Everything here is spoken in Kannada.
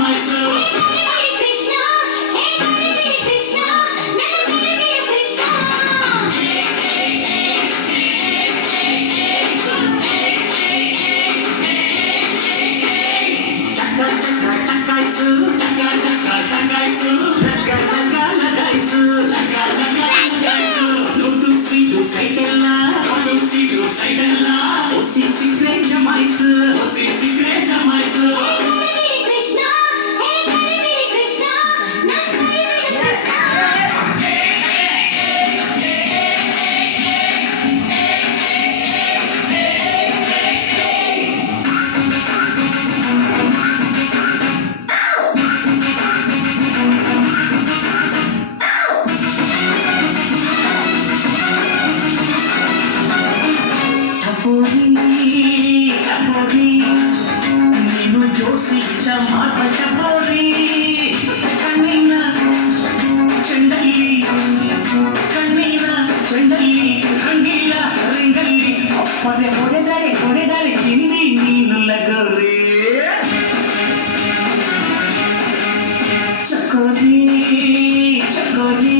ಜಮಾಯಿಸು ಸೈಡೆಲ್ಲ ಓಸಿ ಸಿಕ್ರೆ ಜಮಾಯಿಸು ನೀನು ಜೋಡಿಸಿದ ಮಾಟ ಚಪೋರಿ ಕಣ್ಣಿನ ಚೆಂಡಲ್ಲಿ ರಂಗೀಲ ರಿಂಗಲ್ಲಿ ಅಪ್ಪದೆ ಹೊಡೆದರೆ ಚಿಂದಿ ನೀನು ಲಗೋರಿ ಚಕೋರಿ